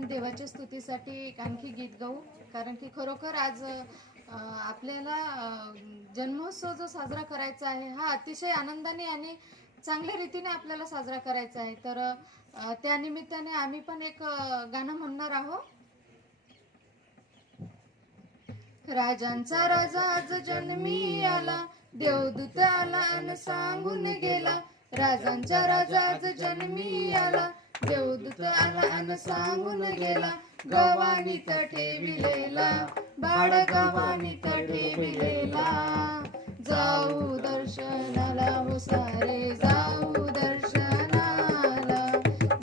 आपण देवाच्या स्तुतीसाठी एक आणखी गीत गाऊ, कारण की खरोखर आज आपल्याला जन्मोत्सव जो साजरा करायचा आहे हा अतिशय आनंदाने आणि चांगल्या रीतीने आपल्याला साजरा करायचा आहे. तर त्या निमित्ताने आम्ही पण एक गाणं म्हणणार आहोत. राजांचा राजा आज जन्मी आला, देवदूत आला अन सांगून गेला. राजांचा राजा आज जन्मी आला, देवदूत आला अन सांगून गेला. गव्हाणीत ठेविलेला बाळ गव्हाणीत ठेविलेला. जाऊ दर्शनाला हो सारे जाऊ दर्शनाला,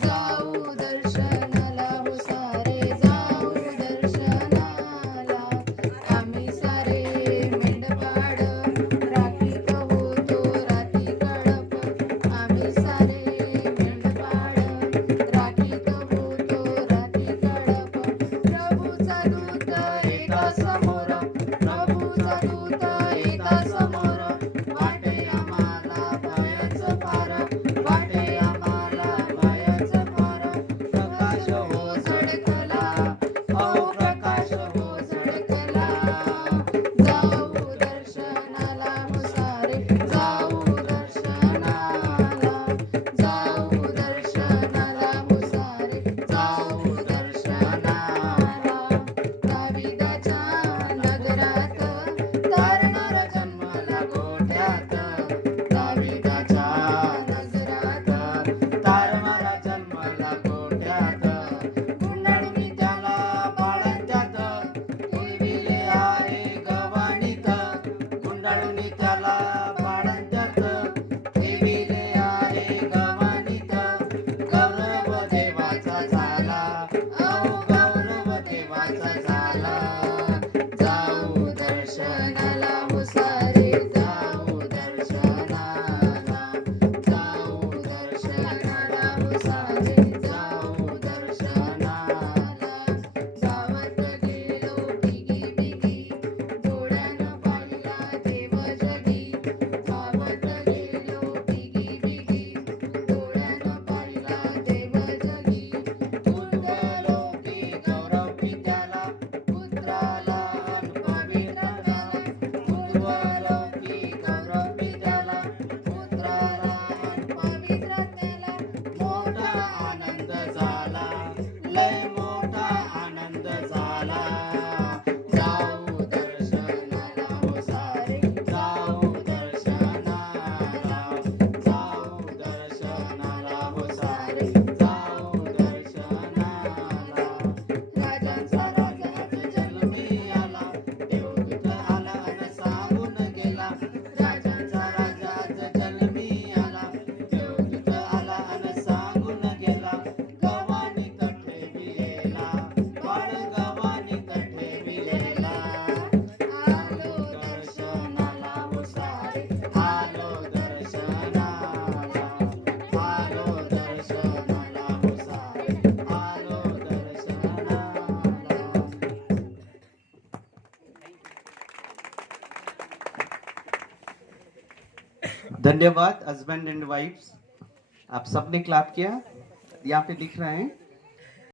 जाऊ दर्शनाला हो सारे जाऊ दर्शनाला. आम्ही सारे मेंढपाळ राखीत होतो राती कळप. आम्ही सारे मेंढपाळ राखीत होतो राती कळप. प्रभूचा दूत येता समोर, प्रभूचा दूत येता समोर. वाटे आम्हाला भयाचं फार, वाटे आम्हाला भयाचं फार. प्रकाश हो झळकला, अहो प्रकाश हो झळकला. जाऊ दर्शनाला हो सारे जाऊ दर्शनाला, जाऊ दर्शनाला हो सारे जाऊ दर्शनाला. दाविदाच्या नगरात तारणारा जन्मला गोठ्यात, दाविदाच्या नगरात तारणारा जन्मला गोठ्यात. गुंडाळून त्याला बाळंत्यात ठेविले आहे गव्हाणीत. गुंडाळून त्याला बाळंत्यात ठेविले आहे गव्हाणीत. गौरव देवाचा झाला, अहो गौरव देवाचा झाला. जाऊ दर्शनाला हो सारे जाऊ दर्शनाला, जाऊ दर्शनाला हो सारे जाऊ दर्शनाला. गावात गेलो बिगी बिगी, डोळ्यानं पाहिला देव जगी. गावात गेलो बिगी बिगी, डोळ्यानं पाहिला देव जगी. पुत्रलोकी गौरव त्याला, पुत्राला अन पवित्रात्म्याला. पुत्रलोकी गौरव त्याला, पुत्राला अन पवित्रात्म्याला. मोठा आनंद झाला, लय मोठा आनंद झाला. जाऊ दर्शनाला हो सारे जाऊ दर्शनाला, जाऊ दर्शनाला हो सारे जाऊ दर्शनाला. राजांचा राजा आज जन्मी आला, देवदूत आला अन सांगून गेला. राजांचा राजा आज जन्मी आला, देवदूत आला अन सांगून गेला. गव्हाणीत ठेविलेला बाळ गव्हाणीत ठेविलेला. आलो दर्शनाला हो सारे आलो दर्शनाला, आलो दर्शनाला हो सारे आलो दर्शनाला. धन्यवाद हस्बैंड एंड वाइफ्स, आप सबने क्लैप किया, यहाँ पे दिख रहे हैं.